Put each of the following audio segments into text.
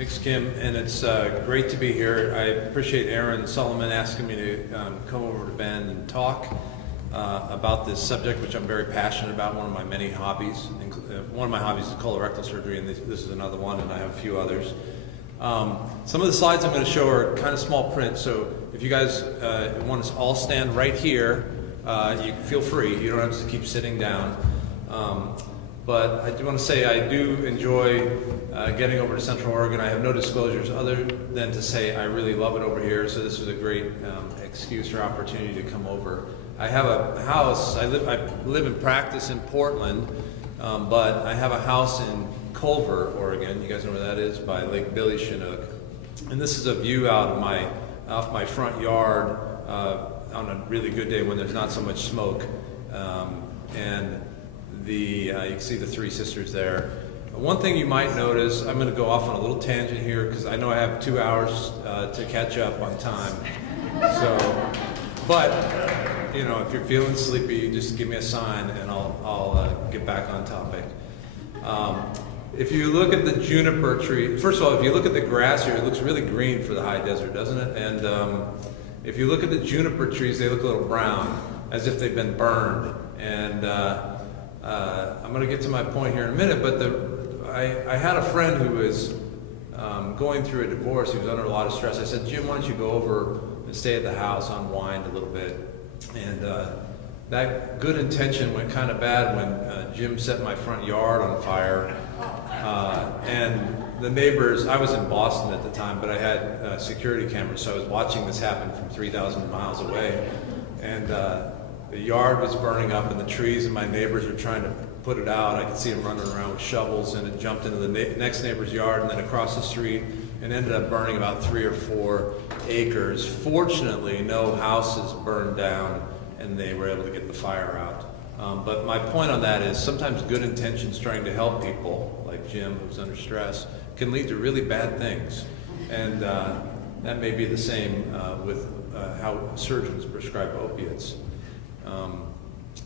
Thanks, Kim, and it's great to be here. I appreciate Aaron Solomon asking me to come over to Bend and talk about this subject, which I'm very passionate about, one of my many hobbies. One of my hobbies is colorectal surgery, and this is another one, and I have a few others. Some of the slides I'm going to show are kind of small print, so if you guys want to all stand right here, you can feel free. You don't have to keep sitting down. But I do want to say I do enjoy getting over to Central Oregon. I have no disclosures other than to say I really love it over here, so this was a great excuse or opportunity to come over. I have a house. I live in practice in Portland, but I have a house in Culver, Oregon. You guys know where that is? By Lake Billy Chinook. And this is a view off my front yard on a really good day when there's not so much smoke. You can see the three sisters there. One thing you might notice, I'm going to go off on a little tangent here because I know I have 2 hours to catch up on time. But you know, if you're feeling sleepy, you just give me a sign and I'll get back on topic. If you look at the juniper tree, first of all, if you look at the grass here, it looks really green for the high desert, doesn't it? And if you look at the juniper trees, they look a little brown, as if they've been burned. And I'm going to get to my point here in a minute, but I had a friend who was going through a divorce. He was under a lot of stress. I said, Jim, why don't you go over and stay at the house, unwind a little bit. And that good intention went kind of bad when Jim set my front yard on fire. And the neighbors, I was in Boston at the time, but I had security cameras, so I was watching this happen from 3,000 miles away. And the yard was burning up, and the trees, and my neighbors were trying to put it out. I could see them running around with shovels, and it jumped into the next neighbor's yard and then across the street, and ended up burning about 3 or 4 acres. Fortunately, no houses burned down, and they were able to get the fire out. But my point on that is sometimes good intentions trying to help people, like Jim, who's under stress, can lead to really bad things. And that may be the same with how surgeons prescribe opiates.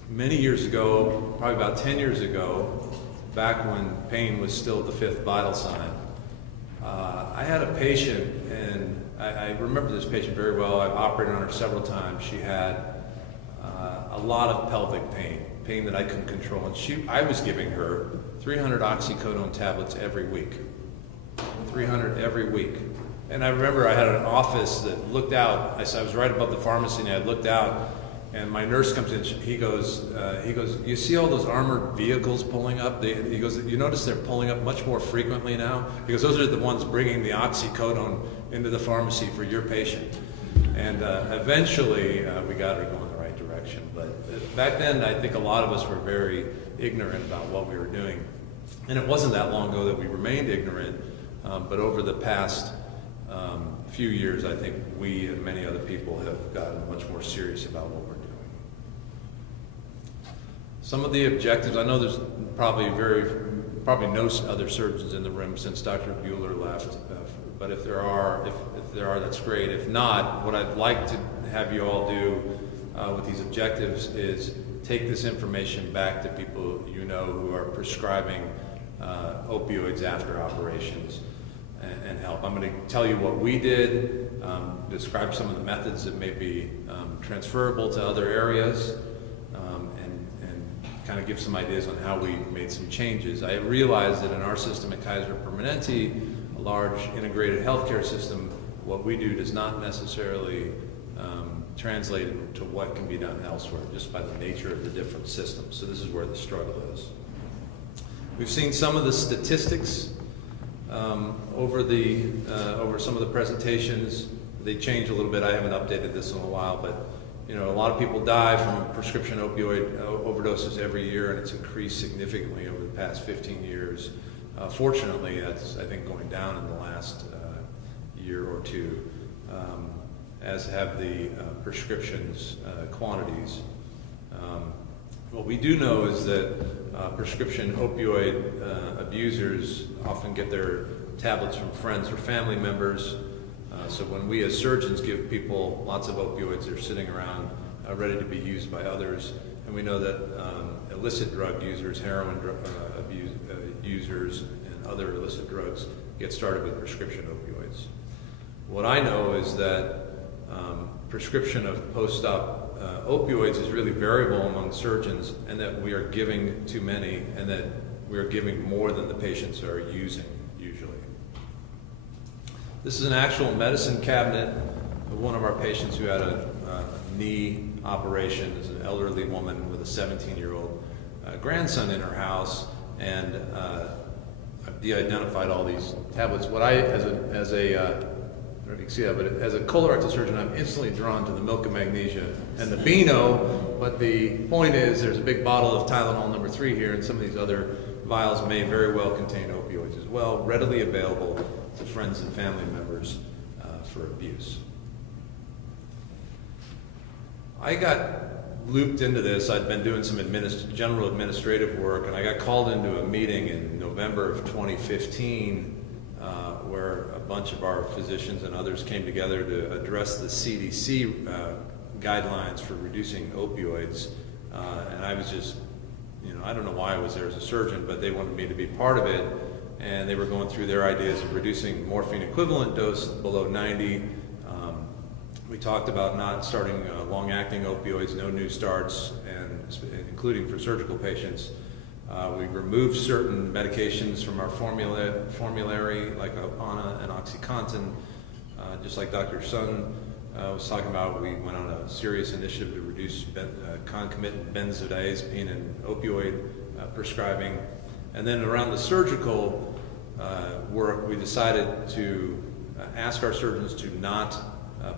Many years ago, probably about 10 years ago, back when pain was still the 5th vital sign, I had a patient, and I remember this patient very well. I've operated on her several times. She had a lot of pelvic pain that I couldn't control, and I was giving her 300 oxycodone tablets every week. 300 every week. And I remember I had an office that looked out. I was right above the pharmacy, and I looked out, and my nurse comes in. He goes, you see all those armored vehicles pulling up? He goes, you notice they're pulling up much more frequently now? He goes, those are the ones bringing the oxycodone into the pharmacy for your patient. And eventually, we got her going the right direction. But back then, I think a lot of us were very ignorant about what we were doing. And it wasn't that long ago that we remained ignorant, but over the past few years, I think we and many other people have gotten much more serious about what we're doing. Some of the objectives, I know there's probably no other surgeons in the room since Dr. Bueller left, but if there are, that's great. If not, what I'd like to have you all do with these objectives is take this information back to people you know who are prescribing opioids after operations and help. I'm going to tell you what we did, describe some of the methods that may be transferable to other areas, and kind of give some ideas on how we made some changes. I realized that in our system at Kaiser Permanente, a large integrated healthcare system, what we do does not necessarily translate into what can be done elsewhere, just by the nature of the different systems. So this is where the struggle is. We've seen some of the statistics over some of the presentations. They change a little bit. I haven't updated this in a while, but you know, a lot of people die from prescription opioid overdoses every year, and it's increased significantly over the past 15 years. Fortunately, that's, I think, going down in the last year or two, as have the prescriptions quantities. What we do know is that prescription opioid abusers often get their tablets from friends or family members. So when we as surgeons give people lots of opioids, they're sitting around ready to be used by others. And we know that illicit drug users, heroin users, and other illicit drugs get started with prescription opioids. What I know is that prescription of post-op opioids is really variable among surgeons, and that we are giving too many, and that we are giving more than the patients are using usually. This is an actual medicine cabinet of one of our patients who had a knee operation. Is an elderly woman with a 17-year-old grandson in her house, and I've de-identified all these tablets. What I, as a I don't know if you can see that, but as a colorectal surgeon, I'm instantly drawn to the milk of magnesia and the Beano, but the point is there's a big bottle of Tylenol number 3 here, and some of these other vials may very well contain opioids as well, readily available to friends and family members for abuse. I got looped into this. I'd been doing some general administrative work, and I got called into a meeting in November of 2015 where a bunch of our physicians and others came together to address the CDC guidelines for reducing opioids. And I was just, I don't know why I was there as a surgeon, but they wanted me to be part of it. And they were going through their ideas of reducing morphine equivalent dose below 90. We talked about not starting long-acting opioids, no new starts, and including for surgical patients. We removed certain medications from our formulary, like Opana and OxyContin. Just like Dr. Sun was talking about, we went on a serious initiative to reduce concomitant benzodiazepine and opioid prescribing. And then around the surgical work, we decided to ask our surgeons to not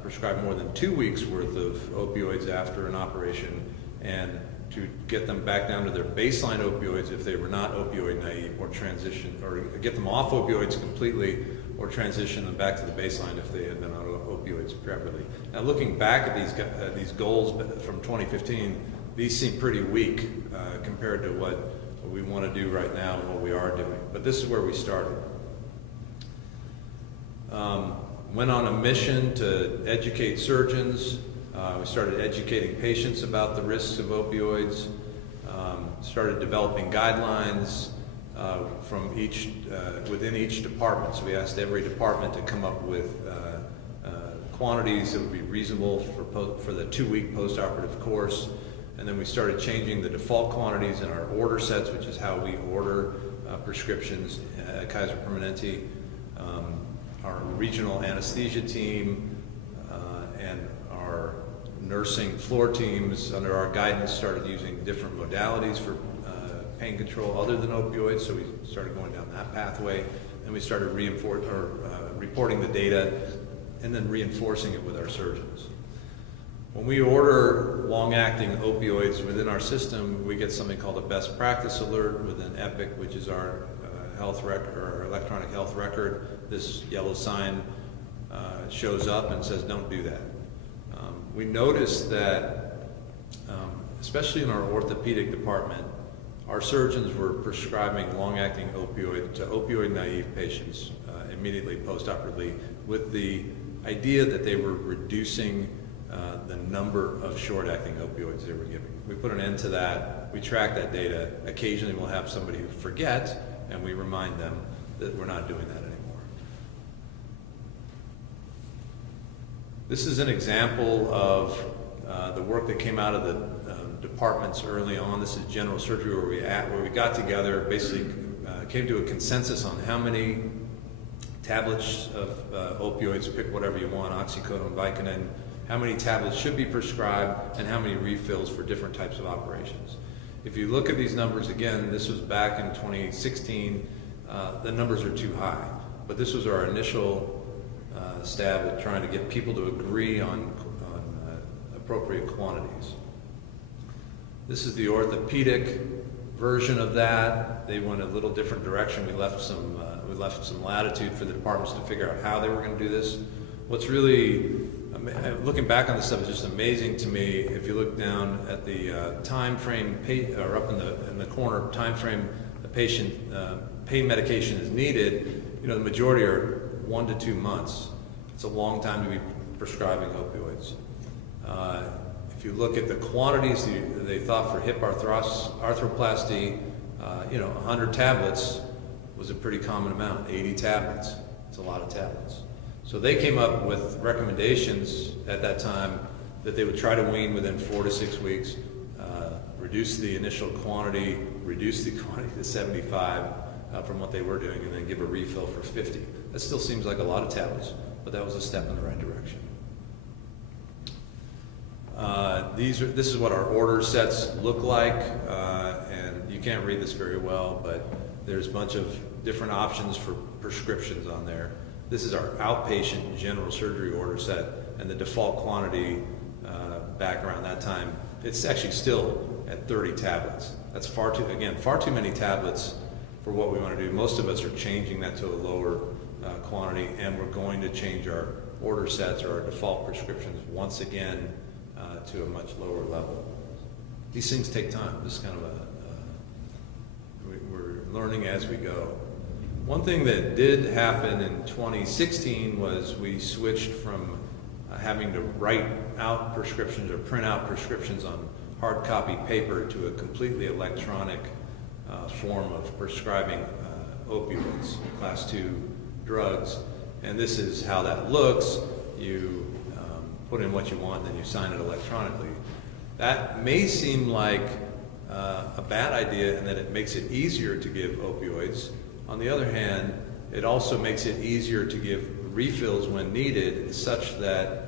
prescribe more than 2 weeks worth of opioids after an operation, and to get them back down to their baseline opioids if they were not opioid naive, or transition, or get them off opioids completely, or transition them back to the baseline if they had been on opioids properly. Now, looking back at these goals from 2015, these seem pretty weak compared to what we want to do right now and what we are doing. But this is where we started. Went on a mission to educate surgeons. We started educating patients about the risks of opioids. Started developing guidelines from within each department. So we asked every department to come up with quantities that would be reasonable for the 2-week post-operative course. And then we started changing the default quantities in our order sets, which is how we order prescriptions at Kaiser Permanente. Our regional anesthesia team and our nursing floor teams, under our guidance, started using different modalities for pain control other than opioids. So we started going down that pathway, and we started reporting the data and then reinforcing it with our surgeons. When we order long-acting opioids within our system, we get something called a best practice alert within Epic, which is our health record, or electronic health record. This yellow sign shows up and says, don't do that. We noticed that, especially in our orthopedic department, our surgeons were prescribing long-acting opioid to opioid-naive patients immediately post-operatively, with the idea that they were reducing the number of short-acting opioids they were giving. We put an end to that. We track that data. Occasionally we'll have somebody who forgets, and we remind them that we're not doing that anymore. This is an example of the work that came out of the departments early on. This is general surgery where we got together, basically came to a consensus on how many tablets of opioids, pick whatever you want, oxycodone, Vicodin, how many tablets should be prescribed, and how many refills for different types of operations. If you look at these numbers again, this was back in 2016, the numbers are too high. But this was our initial stab at trying to get people to agree on appropriate quantities. This is the orthopedic version of that. They went a little different direction. We left some latitude for the departments to figure out how they were going to do this. What's really, looking back on this stuff, is just amazing to me. If you look down at the time frame, or up in the corner, time frame the patient pain medication is needed, the majority are 1 to 2 months. It's a long time to be prescribing opioids. If you look at the quantities they thought for hip arthroplasty, 100 tablets, was a pretty common amount, 80 tablets. It's a lot of tablets. So they came up with recommendations at that time that they would try to wean within 4 to 6 weeks, reduce the initial quantity, reduce the quantity to 75 from what they were doing, and then give a refill for 50. That still seems like a lot of tablets, but that was a step in the right direction. This is what our order sets look like, and you can't read this very well, but there's a bunch of different options for prescriptions on there. This is our outpatient general surgery order set, and the default quantity back around that time, it's actually still at 30 tablets. That's far too many tablets for what we want to do. Most of us are changing that to a lower quantity, and we're going to change our order sets or our default prescriptions once again to a much lower level. These things take time. This is kind of we're learning as we go. One thing that did happen in 2016 was we switched from having to write out prescriptions or print out prescriptions on hard copy paper to a completely electronic form of prescribing opioids, class 2 drugs. And this is how that looks. You put in what you want, then you sign it electronically. That may seem like a bad idea, and that it makes it easier to give opioids. On the other hand, it also makes it easier to give refills when needed, such that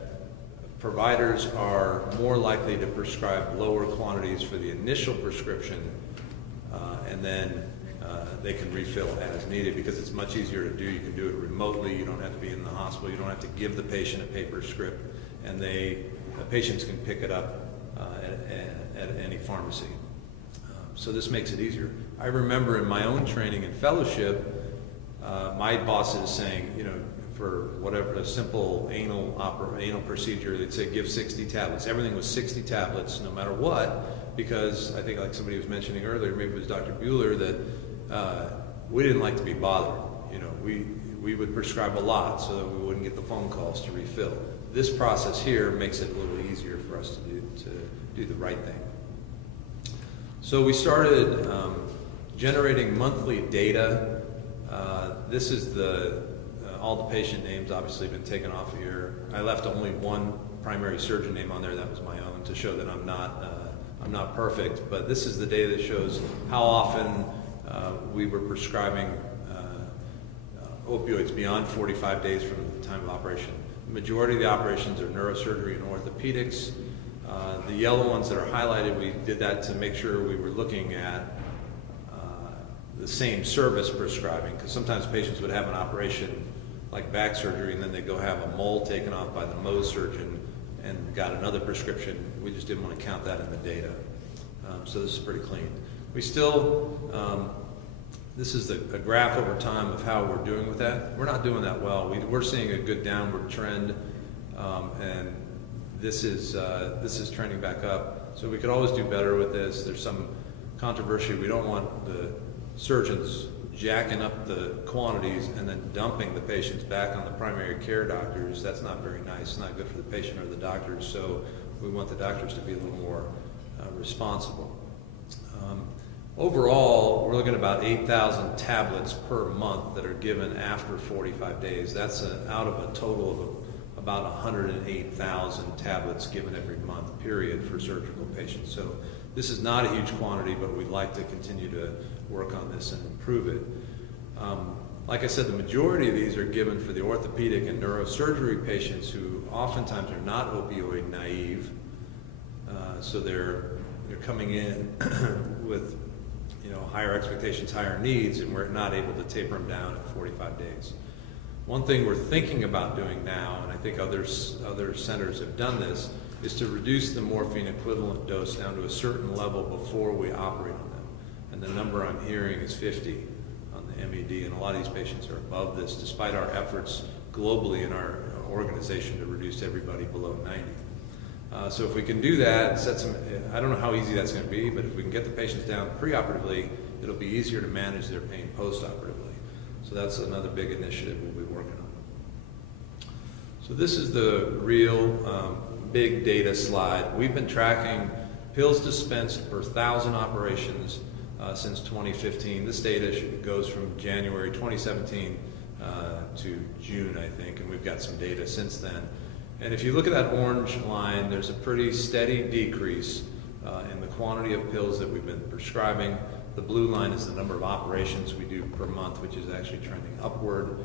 providers are more likely to prescribe lower quantities for the initial prescription, and then they can refill as needed, because it's much easier to do. You can do it remotely. You don't have to be in the hospital. You don't have to give the patient a paper script, and the patients can pick it up at any pharmacy. So this makes it easier. I remember in my own training and fellowship, my bosses saying, for whatever, a simple anal procedure, they'd say give 60 tablets. Everything was 60 tablets no matter what, because I think, like somebody was mentioning earlier, maybe it was Dr. Bueller, that we didn't like to be bothered. We would prescribe a lot so that we wouldn't get the phone calls to refill. This process here makes it a little easier for us to do the right thing. So we started generating monthly data. This is all the patient names obviously have been taken off of here. I left only one primary surgeon name on there. That was my own, to show that I'm not perfect. But this is the data that shows how often we were prescribing opioids beyond 45 days from the time of operation. The majority of the operations are neurosurgery and orthopedics. The yellow ones that are highlighted, we did that to make sure we were looking at the same service prescribing, because sometimes patients would have an operation like back surgery, and then they go have a mole taken off by the Mohs surgeon and got another prescription. We just didn't want to count that in the data. So this is pretty clean. We still, this is a graph over time of how we're doing with that. We're not doing that well. We're seeing a good downward trend, and this is trending back up. So we could always do better with this. There's some controversy. We don't want the surgeons jacking up the quantities and then dumping the patients back on the primary care doctors. That's not very nice. It's not good for the patient or the doctors. So we want the doctors to be a little more responsible. Overall, we're looking at about 8,000 tablets per month that are given after 45 days. That's out of a total of about 108,000 tablets given every month, period, for surgical patients. So this is not a huge quantity, but we'd like to continue to work on this and improve it. Like I said, the majority of these are given for the orthopedic and neurosurgery patients who oftentimes are not opioid naive. So they're coming in with higher expectations, higher needs, and we're not able to taper them down at 45 days. One thing we're thinking about doing now, and I think other centers have done this, is to reduce the morphine equivalent dose down to a certain level before we operate on them. And the number I'm hearing is 50 on the MED, and a lot of these patients are above this, despite our efforts globally in our organization to reduce everybody below 90. So if we can do that, I don't know how easy that's going to be, but if we can get the patients down preoperatively, it'll be easier to manage their pain postoperatively. So that's another big initiative we'll be working on. So this is the real big data slide. We've been tracking pills dispensed per 1,000 operations since 2015. This data goes from January 2017 to June, I think, and we've got some data since then. And if you look at that orange line, there's a pretty steady decrease in the quantity of pills that we've been prescribing. The blue line is the number of operations we do per month, which is actually trending upward.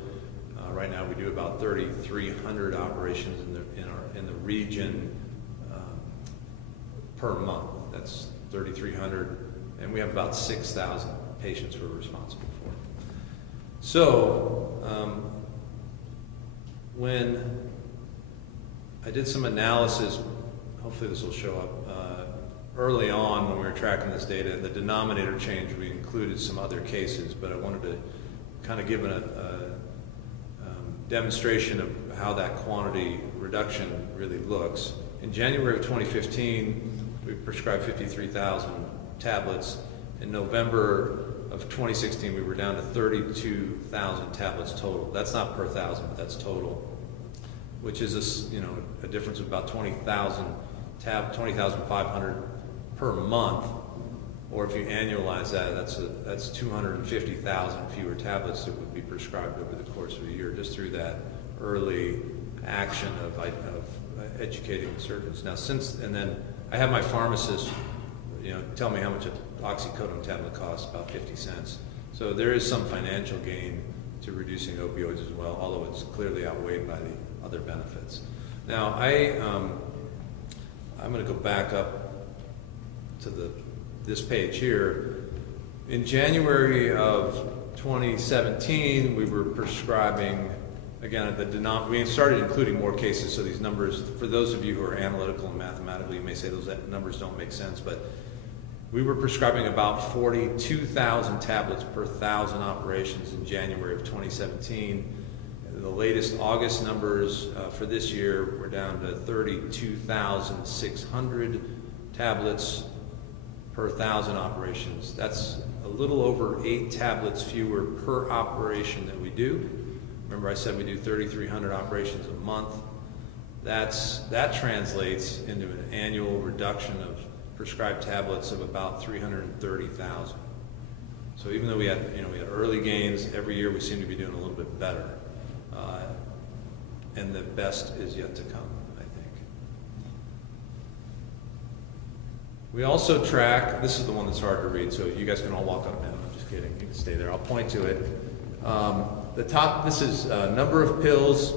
Right now we do about 3,300 operations in the region per month. That's 3,300, and we have about 6,000 patients we're responsible for. So when I did some analysis, hopefully this will show up, early on when we were tracking this data, the denominator change, we included some other cases, but I wanted to kind of give a demonstration of how that quantity reduction really looks. In January of 2015, we prescribed 53,000 tablets. In November of 2016, we were down to 32,000 tablets total. That's not per thousand, but that's total, which is a difference of about 20,500 per month. Or if you annualize that, that's 250,000 fewer tablets that would be prescribed over the course of a year, just through that early action of educating the surgeons. Now, and then I have my pharmacist, tell me how much an oxycodone tablet costs, about 50 cents. So there is some financial gain to reducing opioids as well, although it's clearly outweighed by the other benefits. Now, I'm going to go back up to this page here. In January of 2017, we were prescribing, again, we started including more cases, so these numbers, for those of you who are analytical and mathematical, you may say those numbers don't make sense, but we were prescribing about 42,000 tablets per 1,000 operations in January of 2017. The latest August numbers for this year, we're down to 32,600 tablets per 1,000 operations. That's a little over 8 tablets fewer per operation that we do. Remember I said we do 3,300 operations a month. That translates into an annual reduction of prescribed tablets of about 330,000. So even though we had early gains, every year we seem to be doing a little bit better. And the best is yet to come, I think. We also track, this is the one that's hard to read, so you guys can all walk up now. I'm just kidding, you can stay there. I'll point to it. The top, this is number of pills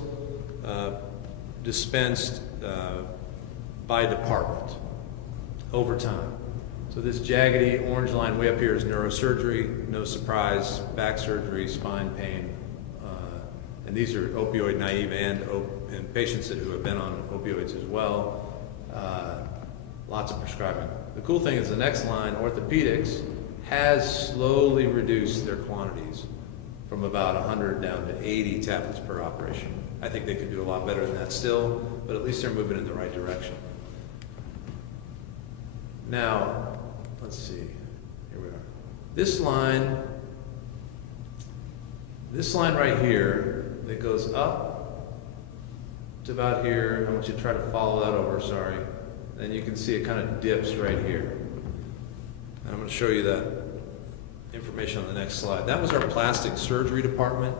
dispensed by department over time. So this jaggedy orange line way up here is neurosurgery, no surprise, back surgery, spine pain, and these are opioid naive and patients who have been on opioids as well. Lots of prescribing. The cool thing is the next line, orthopedics, has slowly reduced their quantities from about 100 down to 80 tablets per operation. I think they could do a lot better than that still, but at least they're moving in the right direction. Now, let's see, here we are. This line right here that goes up to about here, I want you to try to follow that over, sorry. Then you can see it kind of dips right here. And I'm going to show you that information on the next slide. That was our plastic surgery department.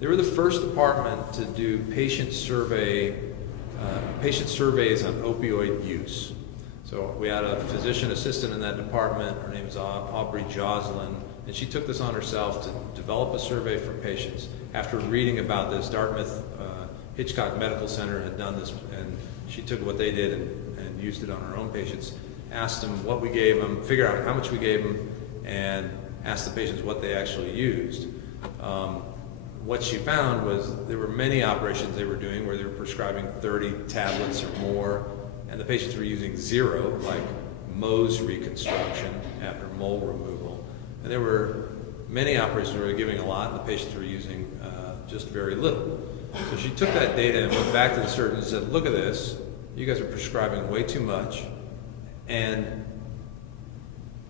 They were the first department to do patient surveys on opioid use. So we had a physician assistant in that department. Her name is Aubrey Joslin, and she took this on herself to develop a survey for patients. After reading about this, Dartmouth Hitchcock Medical Center had done this, and she took what they did and used it on her own patients, asked them what we gave them, figured out how much we gave them, and asked the patients what they actually used. What she found was there were many operations they were doing where they were prescribing 30 tablets or more, and the patients were using 0, like Mohs reconstruction after mole removal. And there were many operations where they were giving a lot, and the patients were using just very little. So she took that data and went back to the surgeons and said, look at this, you guys are prescribing way too much, and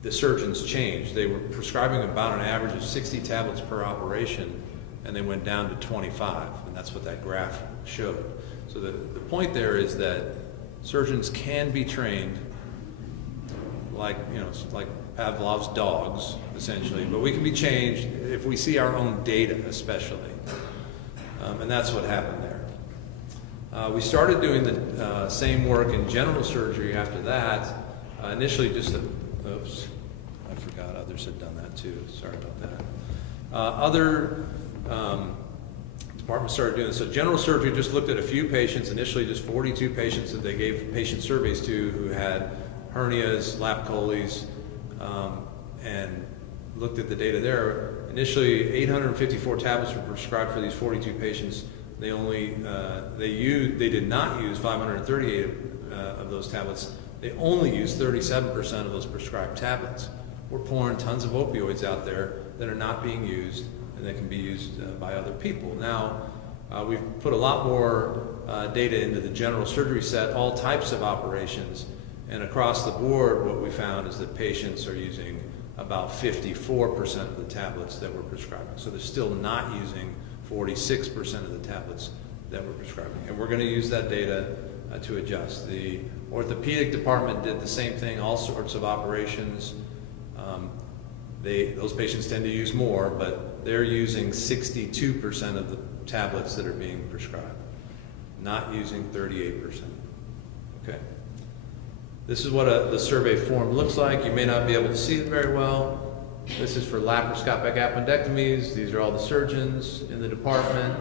the surgeons changed. They were prescribing about an average of 60 tablets per operation, and they went down to 25, and that's what that graph showed. So the point there is that surgeons can be trained like, you know, like Pavlov's dogs, essentially. But we can be changed if we see our own data, especially. And that's what happened there. We started doing the same work in general surgery after that. Initially just, oops, I forgot others had done that too. Sorry about that. Other departments started doing this. So general surgery just looked at a few patients, initially just 42 patients that they gave patient surveys to who had hernias, lap choles, and looked at the data there. Initially, 854 tablets were prescribed for these 42 patients. They did not use 538 of those tablets. They only used 37% of those prescribed tablets. We're pouring tons of opioids out there that are not being used and that can be used by other people. Now, we've put a lot more data into the general surgery set, all types of operations, and across the board what we found is that patients are using about 54% of the tablets that we're prescribing. So they're still not using 46% of the tablets that we're prescribing. And we're going to use that data to adjust. The orthopedic department did the same thing, all sorts of operations. Those patients tend to use more, but they're using 62% of the tablets that are being prescribed, not using 38%. Okay. This is what the survey form looks like. You may not be able to see it very well. This is for laparoscopic appendectomies. These are all the surgeons in the department.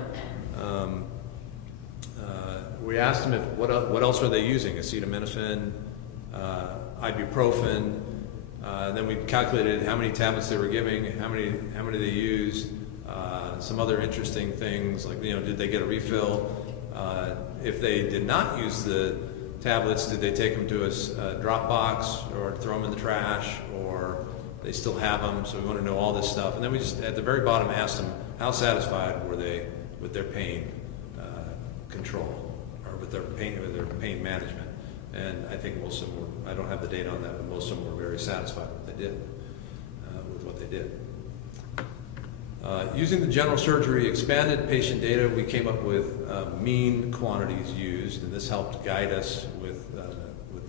We asked them what else are they using? Acetaminophen, ibuprofen. Then we calculated how many tablets they were giving, how many they used. Some other interesting things like, you know, did they get a refill? If they did not use the tablets, did they take them to a drop box or throw them in the trash, or they still have them? So we want to know all this stuff. And then we just, at the very bottom, asked them how satisfied were they with their pain control, or with their pain management. And I think most of them were, I don't have the data on that, but most of them were very satisfied with what they did. Using the general surgery expanded patient data, we came up with mean quantities used, and this helped guide us with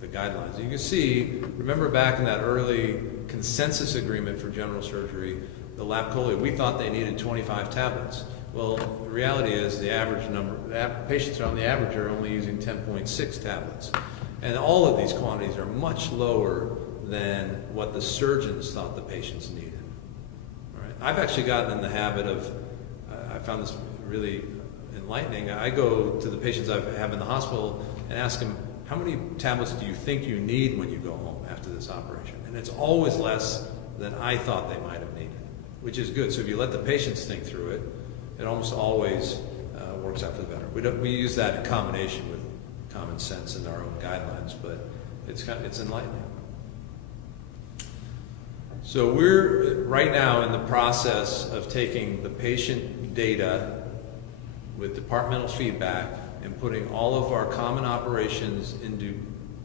the guidelines. You can see, remember back in that early consensus agreement for general surgery, the lap chole, we thought they needed 25 tablets. Well, the reality is the average number, patients on the average are only using 10.6 tablets. And all of these quantities are much lower than what the surgeons thought the patients needed. I've actually gotten in the habit of, I found this really enlightening. I go to the patients I have in the hospital and ask them, how many tablets do you think you need when you go home after this operation? And it's always less than I thought they might have needed, which is good. So if you let the patients think through it, it almost always works out for the better. We use that in combination with common sense and our own guidelines, but it's enlightening. So we're right now in the process of taking the patient data with departmental feedback and putting all of our common operations into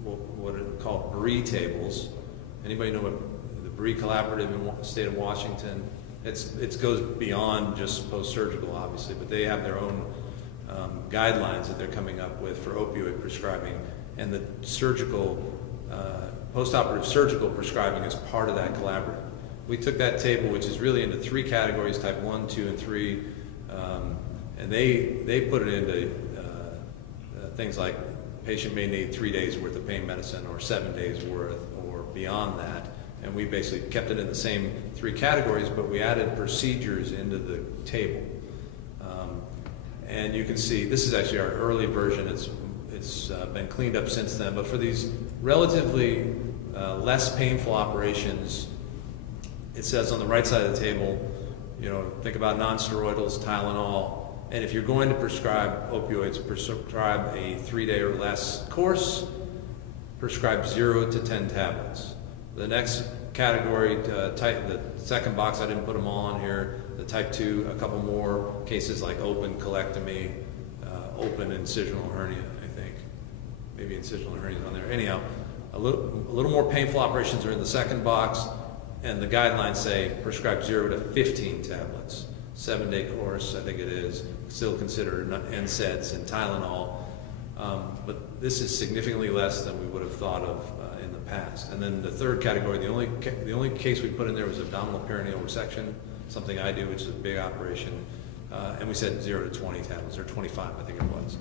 what are called BRIE tables. Anybody know what the BRIE Collaborative in the state of Washington? It goes beyond just post-surgical, obviously, but they have their own guidelines that they're coming up with for opioid prescribing, and the surgical post-operative surgical prescribing is part of that collaborative. We took that table, which is really into 3 categories, type 1, 2, and 3, and they put it into things like patient may need 3 days worth of pain medicine or 7 days worth or beyond that. And we basically kept it in the same 3 categories, but we added procedures into the table. And you can see, this is actually our early version. It's been cleaned up since then, but for these relatively less painful operations, it says on the right side of the table, you know, think about non-steroidals, Tylenol, and if you're going to prescribe opioids, prescribe a 3-day or less course, prescribe 0 to 10 tablets. The next category, the second box, I didn't put them all on here, the type 2, a couple more cases like open colectomy, open incisional hernia, I think. Maybe incisional hernia is on there. Anyhow, a little more painful operations are in the second box, and the guidelines say prescribe 0 to 15 tablets. 7-day course, I think it is, still considered NSAIDs and Tylenol. But this is significantly less than we would have thought of in the past. And then the third category, the only case we put in there was abdominal perineal resection, something I do, which is a big operation. And we said 0 to 20 tablets, or 25, I think it was.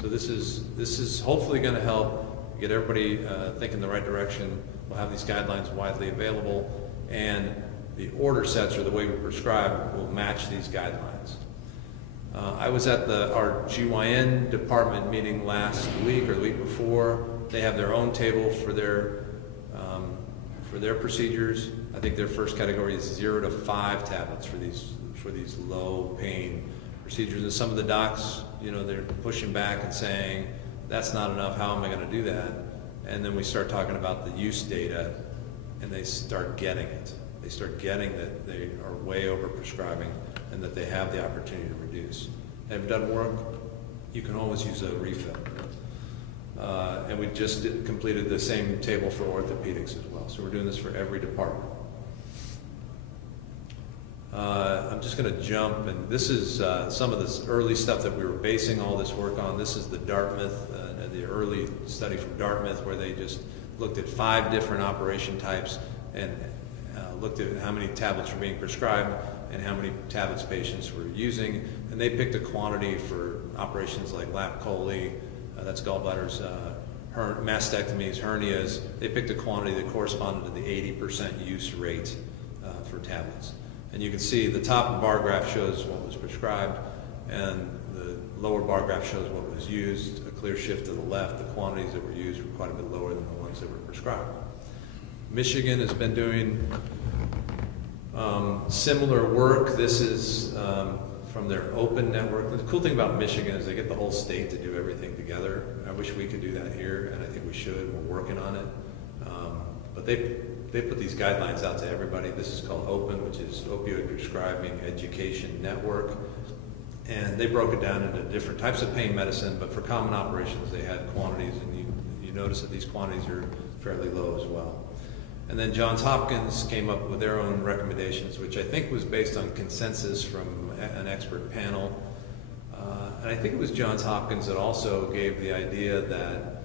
So this is hopefully going to help get everybody thinking the right direction. We'll have these guidelines widely available, and the order sets, or the way we prescribe, will match these guidelines. I was at our GYN department meeting last week or the week before. They have their own table for their procedures. I think their first category is 0 to 5 tablets for these low pain procedures. And some of the docs, they're pushing back and saying, that's not enough, how am I going to do that? And then we start talking about the use data, and they start getting it. They start getting that they are way over prescribing and that they have the opportunity to reduce. And if it doesn't work, you can always use a refill. And we just completed the same table for orthopedics as well. So we're doing this for every department. I'm just going to jump, and this is some of this early stuff that we were basing all this work on. This is the Dartmouth, the early study from Dartmouth, where they just looked at 5 different operation types and looked at how many tablets were being prescribed and how many tablets patients were using. And they picked a quantity for operations like lap chole, that's gallbladders, mastectomies, hernias. They picked a quantity that corresponded to the 80% use rate for tablets. And you can see the top bar graph shows what was prescribed, and the lower bar graph shows what was used. A clear shift to the left. The quantities that were used were quite a bit lower than the ones that were prescribed. Michigan has been doing similar work. This is from their open network. The cool thing about Michigan is they get the whole state to do everything together. I wish we could do that here, and I think we should. We're working on it. But they put these guidelines out to everybody. This is called OPEN, which is Opioid Prescribing Education Network. And they broke it down into different types of pain medicine, but for common operations they had quantities, and you notice that these quantities are fairly low as well. And then Johns Hopkins came up with their own recommendations, which I think was based on consensus from an expert panel. And I think it was Johns Hopkins that also gave the idea that,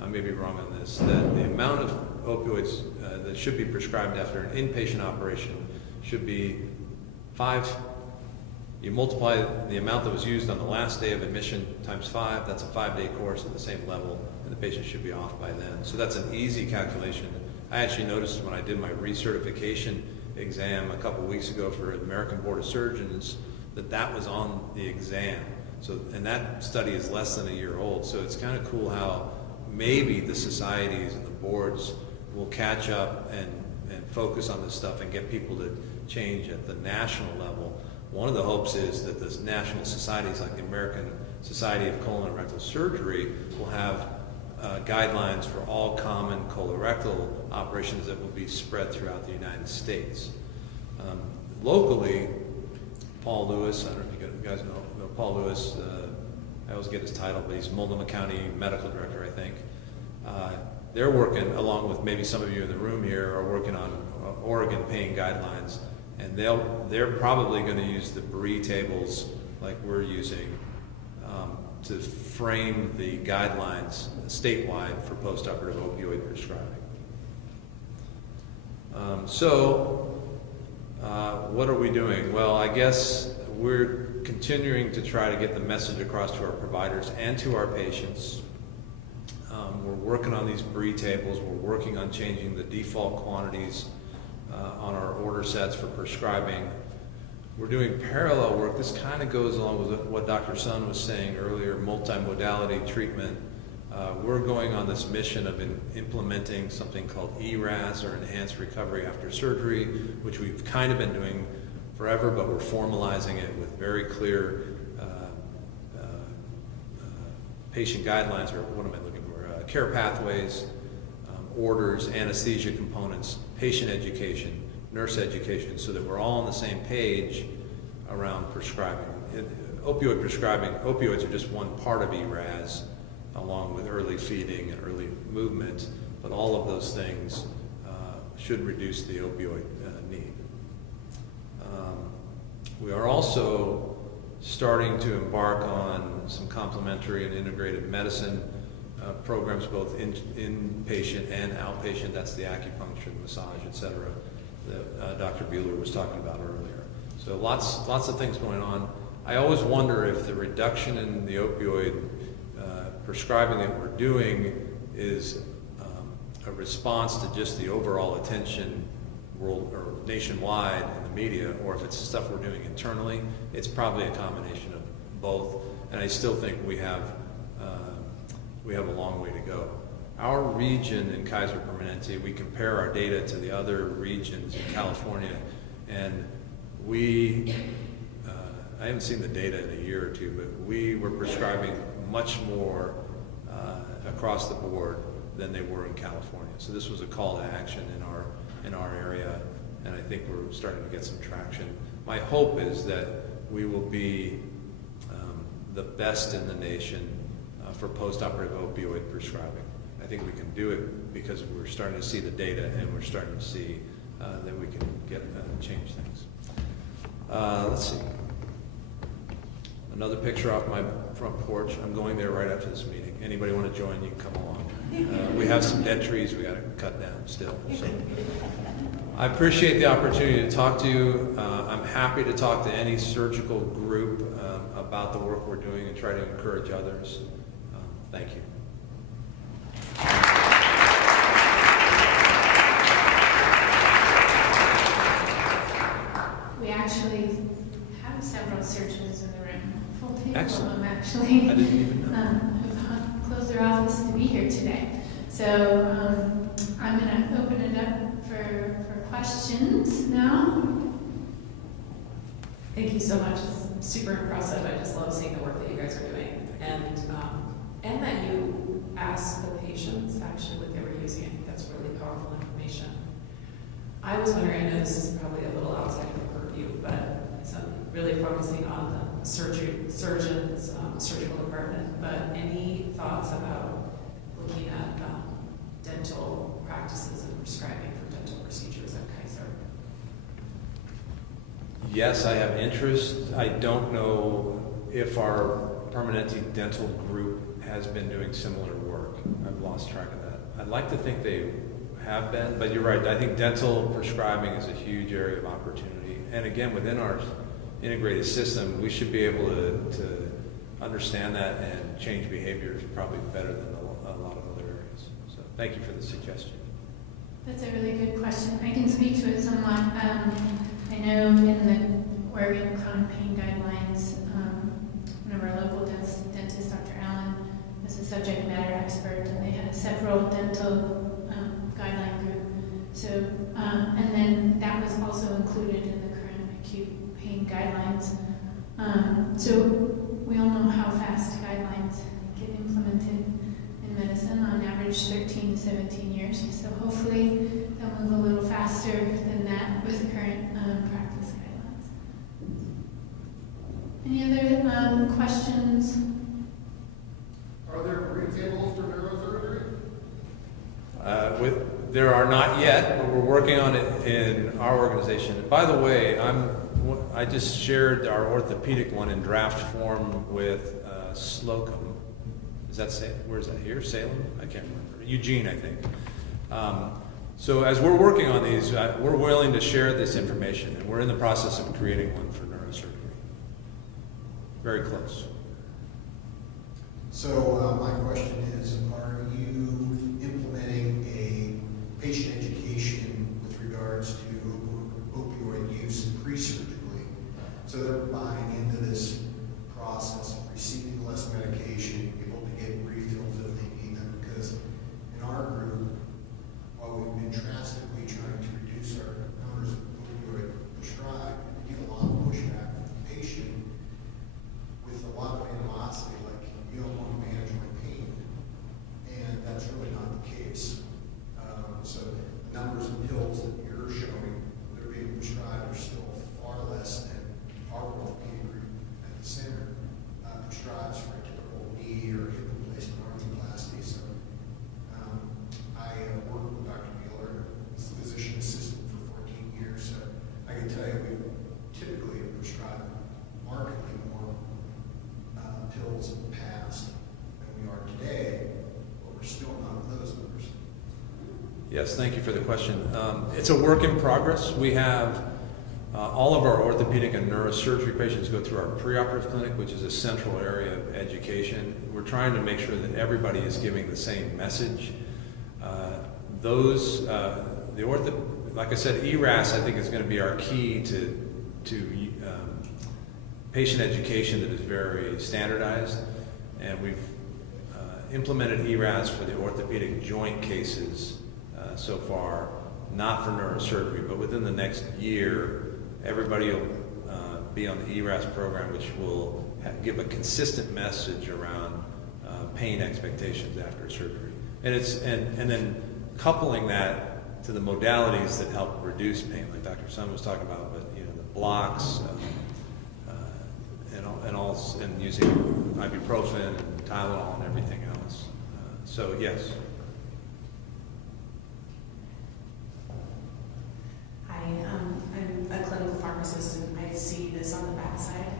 I may be wrong on this, that the amount of opioids that should be prescribed after an inpatient operation should be 5. You multiply the amount that was used on the last day of admission times 5, that's a 5-day course at the same level, and the patient should be off by then. So that's an easy calculation. I actually noticed when I did my recertification exam a couple weeks ago for the American Board of Surgeons that was on the exam. So, and that study is less than a year old, so it's kind of cool how maybe the societies and the boards will catch up and focus on this stuff and get people to change at the national level. One of the hopes is that the national societies like the American Society of Colon and Rectal Surgery will have guidelines for all common colorectal operations that will be spread throughout the United States. Locally, Paul Lewis, I don't know if you guys know Paul Lewis, I always get his title, but he's Multnomah County Medical Director, I think. They're working, along with maybe some of you in the room here, are working on Oregon pain guidelines, and they're probably going to use the BRE tables like we're using to frame the guidelines statewide for postoperative opioid prescribing. What are we doing? Well, I guess we're continuing to try to get the message across to our providers and to our patients. We're working on these BRE tables. We're working on changing the default quantities on our order sets for prescribing. We're doing parallel work. This kind of goes along with what Dr. Sun was saying earlier, multimodality treatment. We're going on this mission of implementing something called ERAS, or Enhanced Recovery After Surgery, which we've kind of been doing forever, but we're formalizing it with very clear patient guidelines, or what am I looking for? Care pathways, orders, anesthesia components, patient education, nurse education, so that we're all on the same page around prescribing. Opioid prescribing, opioids are just one part of ERAS, along with early feeding and early movement, but all of those things should reduce the opioid need. We are also starting to embark on some complementary and integrated medicine programs, both inpatient and outpatient. That's the acupuncture, the massage, etc. that Dr. Bueller was talking about earlier. So lots of things going on. I always wonder if the reduction in the opioid prescribing that we're doing is a response to just the overall attention world or nationwide in the media, or if it's stuff we're doing internally. It's probably a combination of both, and I still think we have a long way to go. Our region in Kaiser Permanente, we compare our data to the other regions in California, and I haven't seen the data in a year or two, but we were prescribing much more across the board than they were in California. So this was a call to action in our area, and I think we're starting to get some traction. My hope is that we will be the best in the nation for post-operative opioid prescribing. I think we can do it because we're starting to see the data, and we're starting to see that we can change things. Let's see. Another picture off my front porch. I'm going there right after this meeting. Anybody want to join, you can come along. We have some dead trees we got to cut down still. So I appreciate the opportunity to talk to you. I'm happy to talk to any surgical group about the work we're doing and try to encourage others. Thank you. We actually have several surgeons in the room, full table Excellent. of them actually. I didn't even know. Who've closed their office to be here today. So I'm going to open it up for questions now. Thank you so much. It's super impressive. I just love seeing the work that you guys are doing, and that you ask the patients actually what they were using. I think that's really powerful information. I was wondering, I know this is probably a little outside of the purview, but it's really focusing on the surgeon's surgical department. But any thoughts about looking at dental practices and prescribing for dental procedures at Kaiser? Yes, I have interest. I don't know if our Permanente dental group has been doing similar work. I've lost track of that. I'd like to think they have been, but you're right. I think dental prescribing is a huge area of opportunity. And again, within our integrated system, we should be able to understand that and change behaviors probably better than a lot of other areas. So thank you for the suggestion. That's a really good question. I can speak to it somewhat. I know in the Oregon chronic pain guidelines, one of our local dentists, Dr. Allen, was a subject matter expert, and they had a several dental guideline group. So, and then that was also included in the current acute pain guidelines. So we all know how fast guidelines get implemented in medicine, on average 13 to 17 years. So hopefully they'll move a little faster than that with current practice guidelines. Any other questions? Are there free tables for neurosurgery? There are not yet, but we're working on it in our organization. And by the way, I just shared our orthopedic one in draft form with Slocum. Where is that? Here? Salem? I can't remember. Eugene, I think. So as we're working on these, we're willing to share this information, and we're in the process of creating one for neurosurgery. Very close. So my question is, are you implementing a patient education with regards to opioid use pre-surgically, so they're buying into this process of receiving less medication, able to get refills if they need them? Because in our group, while we've been drastically trying to reduce our numbers of opioid prescribed, we get a lot of pushback from the patient with a lot of animosity, like, you don't want to manage my pain. And Yes, thank you for the question. It's a work in progress. We have all of our orthopedic and neurosurgery patients go through our preoperative clinic, which is a central area of education. We're trying to make sure that everybody is giving the same message. Like I said, ERAS I think is going to be our key to patient education that is very standardized, and we've implemented ERAS for the orthopedic joint cases so far, not for neurosurgery, but within the next year, everybody will be on the ERAS program, which will give a consistent message around pain expectations after surgery, and then coupling that to the modalities that help reduce pain, like Dr. Sun was talking about, but the blocks, and using ibuprofen and Tylenol and everything else. So yes. Hi, I'm a clinical pharmacist, and I see this on the backside.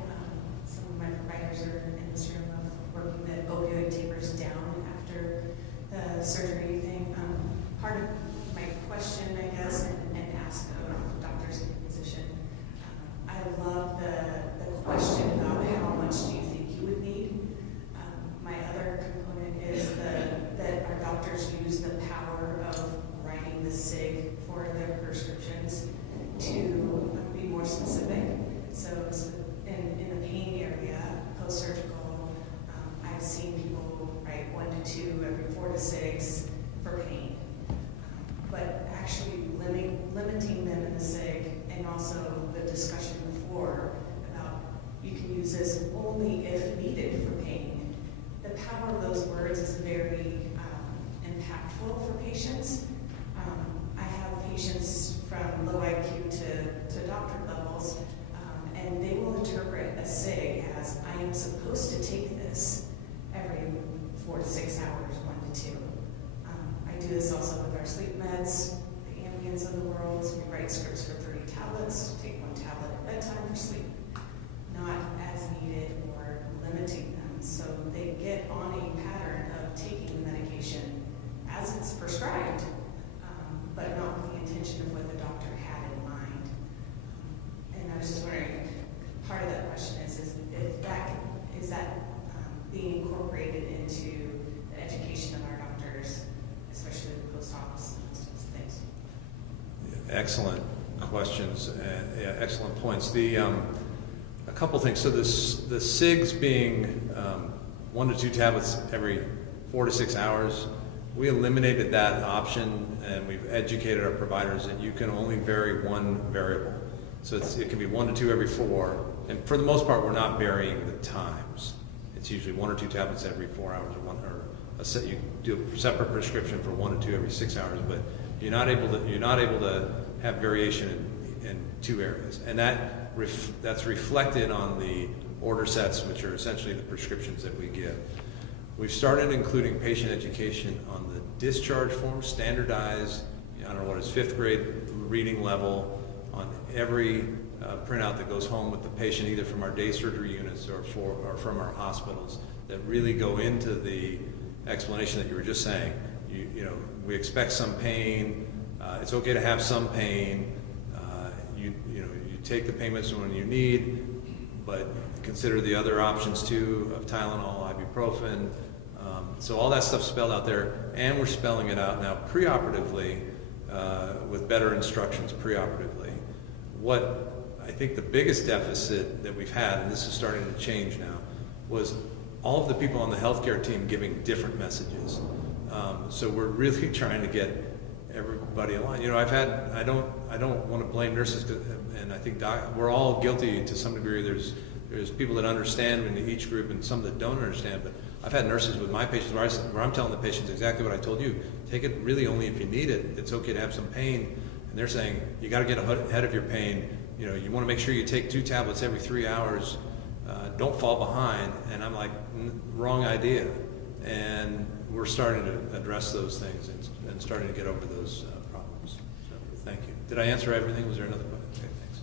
Some of my providers are in this room of working that opioid tapers down after the surgery thing. Part of my question, I guess, and ask of doctors in your position, I love the question about how much do you think you would need. My other component is that our doctors use the power of writing the SIG for their prescriptions to be more specific. So in the pain area, post-surgical, I've seen people write 1 to 2 every 4 to 6 for pain. But actually limiting them in the SIG, and also the discussion before about you can use this only if needed for pain. The power of those words is very impactful for patients. I have patients from low IQ to doctor levels, and they will interpret a SIG as I am supposed to take this every 4 to 6 hours, 1 to 2. I do this also with our sleep meds, the Ambiens of the world. So we write scripts for 30 tablets, take 1 tablet at bedtime for sleep, not as needed or limiting them. So they get on a pattern of taking the medication as it's prescribed, but not with the intention of what the doctor had in mind. And I was just wondering, part of that question is if that being incorporated into the education of our doctors, especially the post-ops and those types of things. Excellent questions and excellent points. A couple things. So the SIGs being 1 to 2 tablets every 4 to 6 hours, we eliminated that option, and we've educated our providers that you can only vary one variable. So it can be 1 to 2 every 4, and for the most part, we're not varying the times. It's usually 1 or 2 tablets every 4 hours, you do a separate prescription for 1 to 2 every 6 hours, but you're not able to have variation in 2 areas, and that's reflected on the order sets, which are essentially the prescriptions that we give. We've started including patient education on the discharge form, standardized, I don't know what it is, 5th grade reading level on every printout that goes home with the patient, either from our day surgery units or from our hospitals, that really go into the explanation that you were just saying. We expect some pain. It's okay to have some pain. You take the pain medicine when you need, but consider the other options too of Tylenol, ibuprofen. So all that stuff's spelled out there, and we're spelling it out now preoperatively with better instructions preoperatively. What I think the biggest deficit that we've had, and this is starting to change now, was all of the people on the healthcare team giving different messages. So we're really trying to get everybody aligned. I don't want to blame nurses, and I think we're all guilty to some degree. There's people that understand in each group and some that don't understand, but I've had nurses with my patients where I'm telling the patients exactly what I told you. Take it really only if you need it. It's okay to have some pain. And they're saying, you got to get ahead of your pain. You want to make sure you take 2 tablets every 3 hours. Don't fall behind. And I'm like, wrong idea. And we're starting to address those things and starting to get over those problems. So thank you. Did I answer everything? Was there another question? Okay, thanks.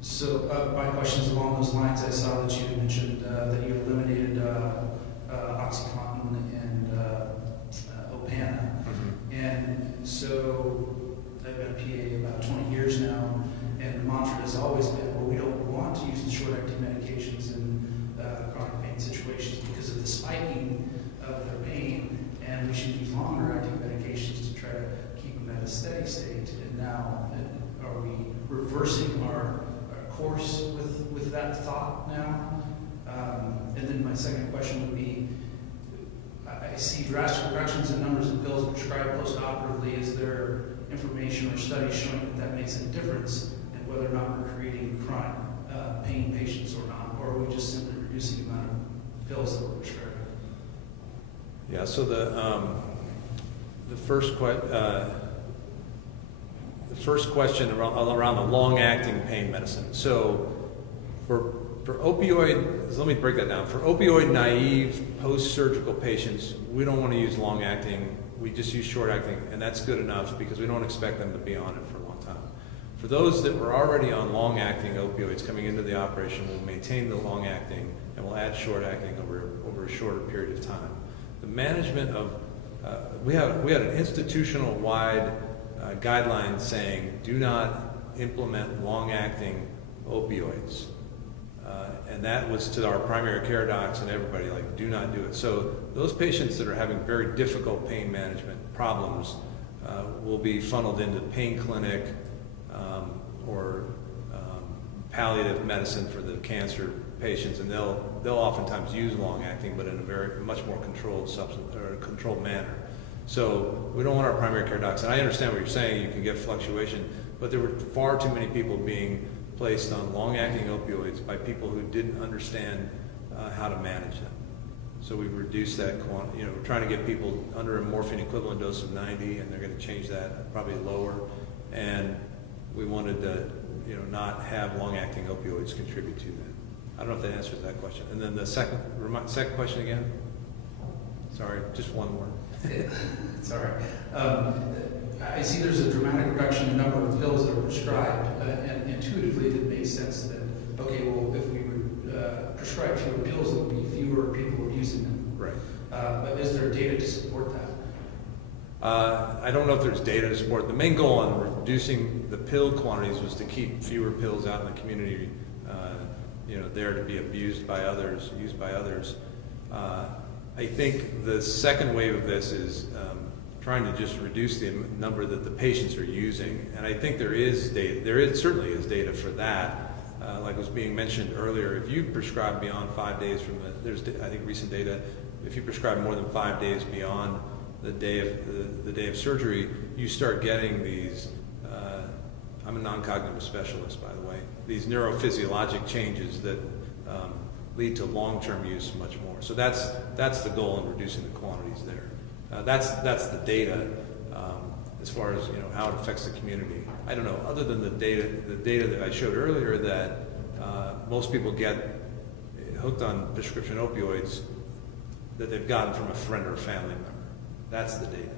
So my question is along those lines. I saw that you mentioned that you eliminated OxyContin and Opana. Mm-hmm. And so So I've been a PA about 20 years now, and the mantra has always been, well, we don't want to use the short-acting medications in chronic pain situations because of the spiking of their pain, and we should use longer-acting medications to try to keep them at a steady state. And now, are we reversing our course with that thought now? And then my second question would be, I see drastic reductions in numbers of pills prescribed post-operatively. Is there information or studies showing that that makes a difference in whether or not we're creating chronic pain patients or not, or are we just simply reducing the amount of pills that we're prescribing? Yeah, so the first question around the long-acting pain medicine. So for opioid, let me break that down. For opioid naive post-surgical patients, we don't want to use long-acting. We just use short-acting, and that's good enough because we don't expect them to be on it for a long time. For those that were already on long-acting opioids coming into the operation, we'll maintain the long-acting and we'll add short-acting over a shorter period of time. The management of we had an institutional-wide guideline saying do not implement long-acting opioids. And that was to our primary care docs and everybody, like, do not do it. So those patients that are having very difficult pain management problems will be funneled into pain clinic or palliative medicine for the cancer patients, and they'll oftentimes use long-acting, but in a much more controlled substance or controlled manner. So we don't want our primary care docs, and I understand what you're saying, you can get fluctuation, but there were far too many people being placed on long-acting opioids by people who didn't understand how to manage them. So we reduced that quantity. We're trying to get people under a morphine equivalent dose of 90, and they're going to change that probably lower. And we wanted to, not have long-acting opioids contribute to that. I don't know if that answers that question. And then the second question again. Sorry, just one more. It's all right. I see there's a dramatic reduction in the number of pills that are prescribed, and intuitively it makes sense that, okay, well, if we would prescribe fewer pills, there would be fewer people abusing them. Right. But is there data to support that? I don't know if there's data to support. The main goal on reducing the pill quantities was to keep fewer pills out in the community, there to be abused by others, used by others. I think the second wave of this is trying to just reduce the number that the patients are using, and I think there is data. Certainly is data for that. Like was being mentioned earlier, if you prescribe beyond 5 days from there's I think recent data, if you prescribe more than 5 days beyond the day of surgery, you start getting these. I'm a non-cognitive specialist, by the way. These neurophysiologic changes that lead to long-term use much more. So that's the goal in reducing the quantities there. That's the data as far as how it affects the community. I don't know. Other than the data that I showed earlier that most people get hooked on prescription opioids that they've gotten from a friend or a family member. That's the data.